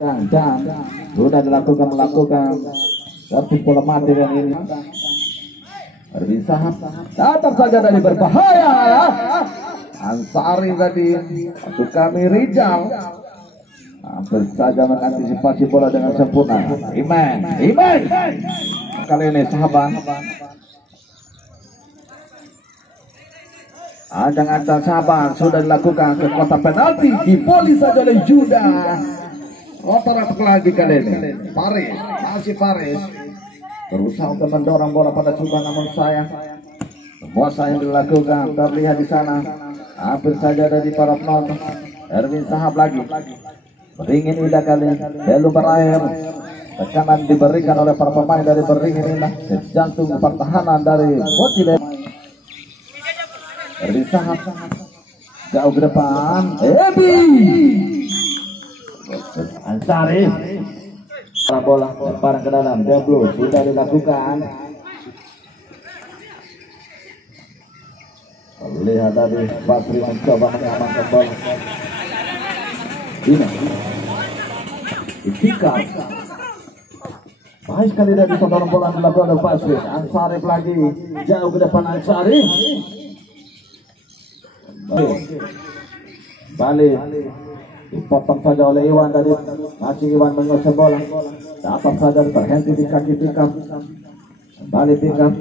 dan sudah melakukan tapi pola mati yang ini berbisa datang saja dari berbahaya. Ansari tadi untuk kami Rijal hampir saja mengantisipasi bola dengan sempurna. Iman kali ini sahabat Ajang-ajang sahabat sudah dilakukan ke kotak penalti, dipoli saja oleh Juda. Kotak lagi kali ini masih Paris berusaha untuk mendorong bola pada Cuba, namun sayang semua yang dilakukan terlihat di sana hampir saja ada di para penonton. Erwin Sahab lagi beringin indah kali belum berakhir, tekanan diberikan oleh para pemain dari beringin indah, jantung pertahanan dari Bocile. Erwin Sahab jauh ke depan, Ebi Ansari bola lemparan ke dalam, double sudah dilakukan. Lihat tadi Basri mencoba mengamankan bola. Ini Itikar baik sekali dari saudara bola dilakukan oleh Basri. Ansari lagi jauh ke depan, Ansari balik dipotong saja oleh Iwan tadi, masih Iwan menguasai bola, dapat saja terhenti di kaki Tikar, kembali Tikar,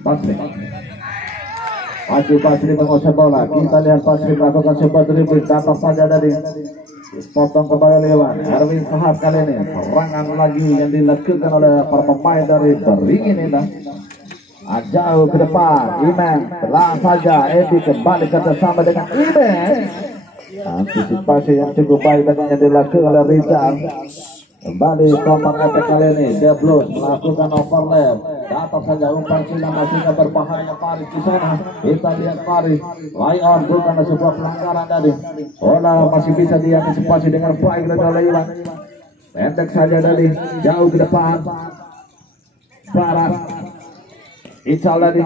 Basri masih Basri menguasai bola. Kita lihat Basri melakukan sebuah dribbling, dapat saja dari dipotong kembali oleh Iwan. Erwin Sahab kali ini serangan lagi yang dilakukan oleh para pemain dari Beringin Indah. Jauh ke depan, Iman pelan saja, Edi kembali kerjasama dengan Iman. Antisipasi yang cukup baik tadi yang dilakukan oleh Rizal. Kembali kompak efek kali ini, De Blues melakukan overlap, dapat saja umpan silang masihnya berbahaya Faris di sana. Kita lihat Faris, Lion bukan sebuah pelanggaran tadi. Bola masih bisa diantisipasi dengan baik oleh Iwan. Pendek saja dari jauh ke depan, Barat Ical tadi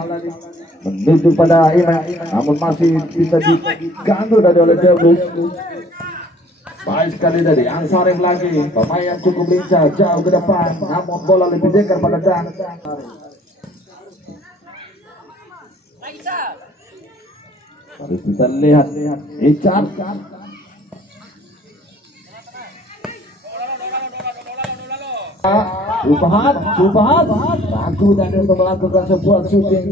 menuju pada Iman, namun masih bisa diganggu dari oleh Debus. Baik sekali dari Ansarif lagi, pemain yang cukup lincah jauh ke depan, namun bola lebih dekat pada Dan. Harus kita lihat Ical. Subhan ragu tadi untuk melakukan sebuah shooting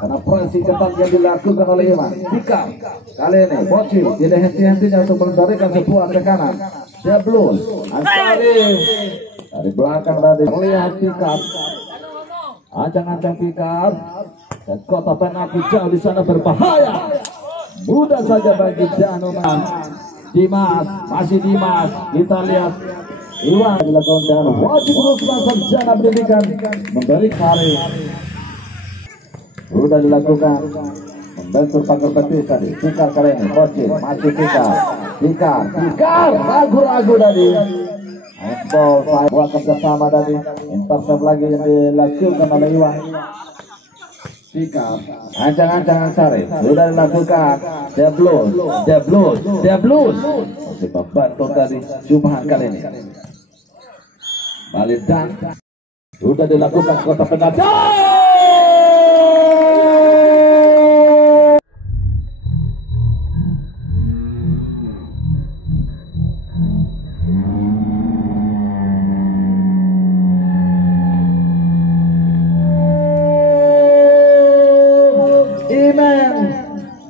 karena presi ketat yang dilakukan oleh Iman. Jika kali ini Bocil tidak henti-hentinya untuk melestarikan sebuah tekanan. Dia Blues Ansari dari belakang tadi melihat Pikar, ancang-ancang Pikar dan kotak penalti jauh di sana berbahaya. Mudah saja bagi Januman. Masih Dimas, kita lihat Iwan dilakukan dengan wajib berusaha sarjana pendidikan memberi hari sudah dilakukan membentur pagar betis tadi. Pikar kali ini Bocil masih Pikar ragu-ragu tadi. Handball saya buat kerjasama tadi, intercept lagi yang dilakukan oleh Iwan. Pikar ancang-ancang Ansari sudah dilakukan. De Blues masih membantu tadi Jumahan kali ini. Balik Dan sudah dilakukan kotak penalti.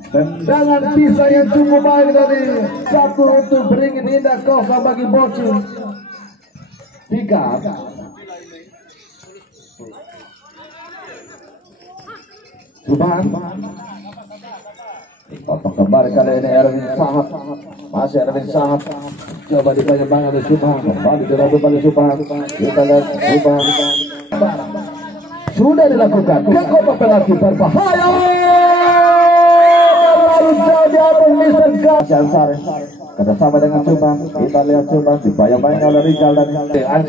Tendangan pisah yang cukup baik tadi. Satu untuk Beringin Indah, kosong bagi Bocil. Pikar Subhan potong kembali kali ini Erwin Sahab, masih Erwin Sahab coba dibanyak-banyak oleh Subhan, kembali dilakukan oleh Subhan. Kita lihat Subhan sudah dilakukan ke kotak penalti berbahaya. Ansari kerjasama dengan Subhan. Kita lihat Subhan dibayang-bayang oleh Rizal dan Ansari.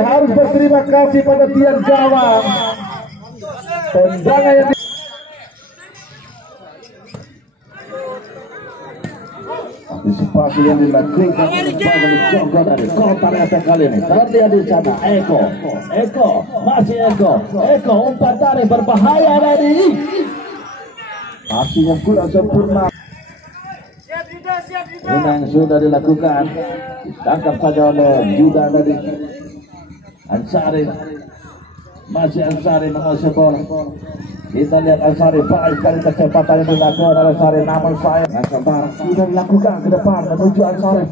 harus berterima kasih pada tiang gawang. Tendangan yang antisipasi yang dilakukan oleh Joko dari kota Rete kali ini. Terlihat di sana Eko masih Eko umpan tarik berbahaya dari aksi yang kurang sempurna. Ini yang sudah dilakukan, ditangkap saja oleh Juda dari Ansari. Masih Ansari menguasai bola. Kita lihat Ansari baik sekali kecepatan yang dilakukan oleh Ansari, namun saya sudah dilakukan ke depan menuju Ansari.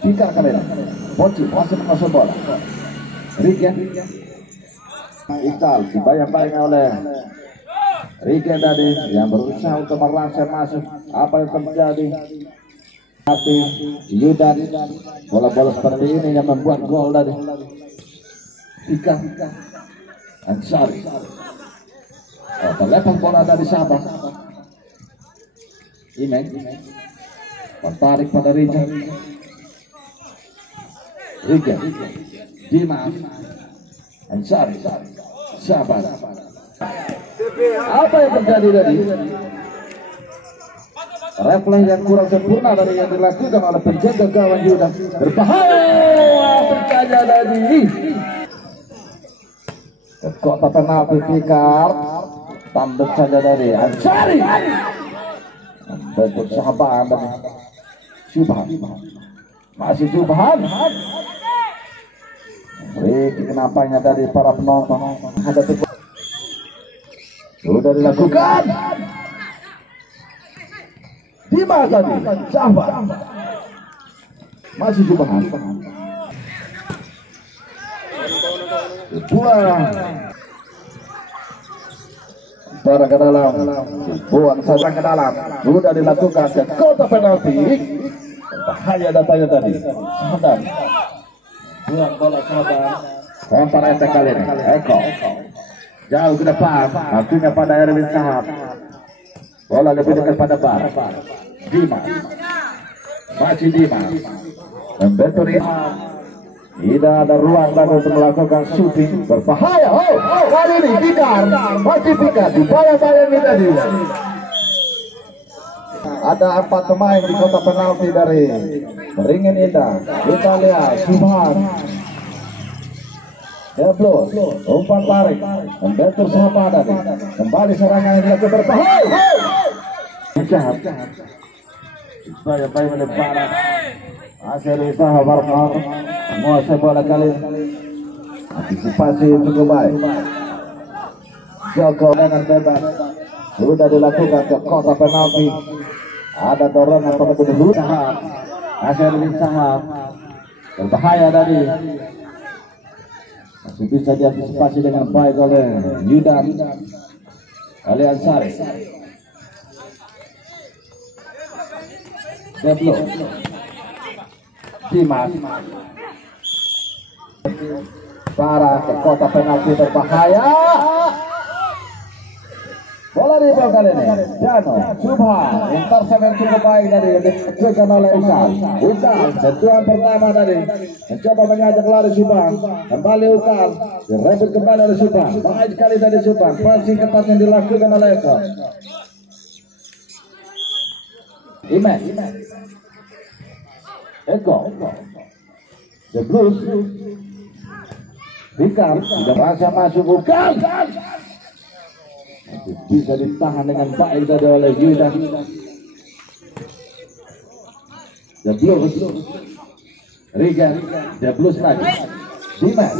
Fikar kali ini. Poci masih menguasai bola. Riken Iqbal dibayang-bayang oleh Riken tadi yang berusaha untuk merangsek masuk. Apa yang terjadi? Tapi Yudan bola-bola seperti ini yang membuat gol tadi. Ika Ansari terlepas bola dari Sabah. Imeng tertarik pada Riken Dimas Ansari Sabah. Apa yang terjadi tadi? Refleks yang kurang sempurna dari yang dilakukan oleh penjaga gawang Yudan. Berbahaya terjadi tadi. Kota penalti Fikar, tanduk saja dari Ansari. Bentuk sahabat dari Subhan. Masih Subhan. Kenapanya dari para penonton ada sudah dilakukan. Di mana tadi? Sahabat. Masih Subhan. Barang ke dalam, buang saja ke dalam. Sudah dilakukan ke kota penalti. Bahaya datanya tadi. Sadar. Buang bola sadar. Kontra Rete kali ini. Eko jauh ke depan. Artinya pada Erwin Sahab. Bola lebih dekat pada Bar. Dimas. Masih Dimas. Membentur tidak ada ruang lagi untuk melakukan shooting. Berbahaya. Kali ini Fikar. Masih Fikar. Dibayang-bayang ini tadi. Ada 4 pemain di kota penalti dari Beringin Indah. Kita lihat Subhan. Deblos. Umpan tarik. Membentur sahabat tadi. Kembali serangan yang dilakukan berbahaya. Jahat. Bayang-bayang oleh Barat. Aseri sahabat menguasai bola kali ini. Antisipasi cukup baik. Joko dengan bebas sudah dilakukan ke kota penalti. Ada dorongan pemain dulu. Aseri Sahab berbahaya tadi. Masih bisa diantisipasi dengan baik oleh Yudan oleh Ansari. Deblo Dimas Sarah ke kota penalti berbahaya. Bola di bawah kali ini Jano Subhan intercept yang cukup baik dari dikejar oleh Ukal. Sentuhan pertama tadi mencoba mengajak lari Subhan. Kembali Ukal direbut kembali oleh Subhan. Baik sekali tadi Subhan. Passing ketat yang dilakukan oleh Eko. Imen Eko The Blues Fikar tidak merasa masuk Ukal. Bisa ditahan dengan baik tadi oleh Yudan. The Blues Regan The Blues lagi Dimas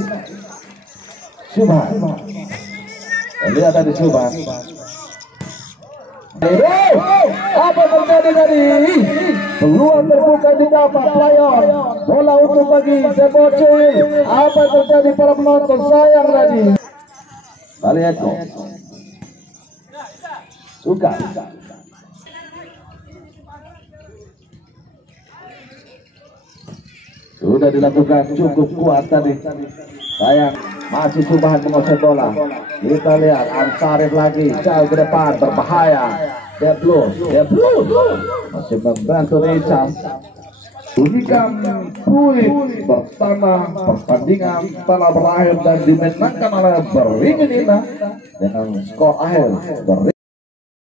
Subhan. Lihat tadi Subhan. Apa terjadi tadi? Peluang terbuka didapat player. Bola untuk bagi Sebocil. Apa terjadi para penonton sayang tadi? Bali Eko Suka sudah dilakukan cukup kuat tadi. Sayang masih Subhan menguasai bola. Kita lihat Ansari lagi jauh ke depan berbahaya. Deblos masih membantu Richard. Bunyikan fluid pertama pertandingan telah berakhir dan dimenangkan oleh Beringin Indah dengan skor akhir